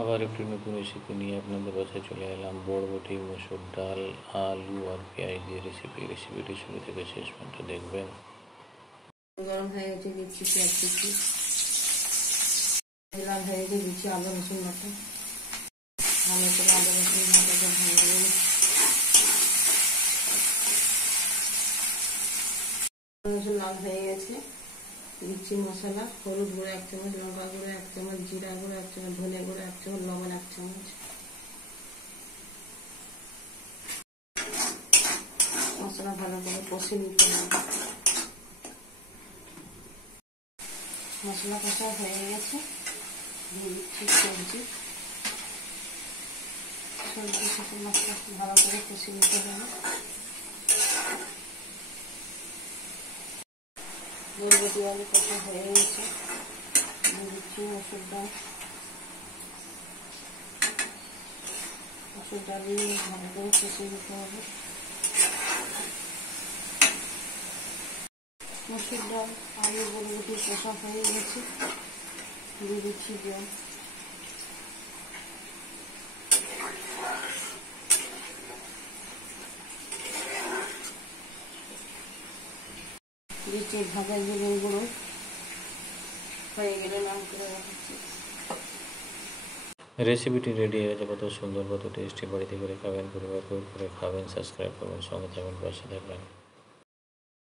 আবার একটু নতুন রেসিপি নিয়ে আপনাদের বাসায় চলে এলাম। বরবটি, মসুর ডাল, আলু আর পেঁয়াজ দিয়ে রেসিপিটি শুরু থেকে শেষ পর্যন্ত দেখবেন। গরম হয়ে গেছে, দিচ্ছি পেঁয়াজ কুচি, লাল হয়ে গেছে, দিচ্ছি আদা রসুন বাটা, ভালো করে আদা রসুন বাটাটা ভাজবো। রসুন লাল হয়ে গেছে, দিচ্ছি মশলা, হলুদ গুঁড়ো 1 চামচ, লঙ্কা গুঁড়ো 1 চামচ, জিরা গুঁড়ো 1 চামচ, ধনে গুঁড়ো 1 চামচ, লবণ 1 চামচ। মশলা ভালো করে কষে নিতে হবে। মশলা কষা হয়ে গেছে, দিয়ে দিচ্ছি সবজির সাথে মশলা ভালো করে কষে নিতে হবে। বরবটি আলু কষা হয়ে গেছে, দিয়ে দিচ্ছি মসুর ডাল। মসুর ডাল দিয়ে ভালো করে কষে নিতে হবে। মসুর ডাল আলু বরবটি কষা হয়ে গেছে, দিয়ে দিচ্ছি জল। দিচ্ছি ভাজা জিরে গুঁড়ো, হয়ে গেলে নাম করে রাখছি। রেসিপিটি রেডি হয়ে যাবে, কত সুন্দর, কত টেস্টি। বাড়িতে করে খাবেন, পরিবার করে খাবেন। সাবস্ক্রাইব করবেন, সঙ্গে থাকবেন, পাশে থাকবেন।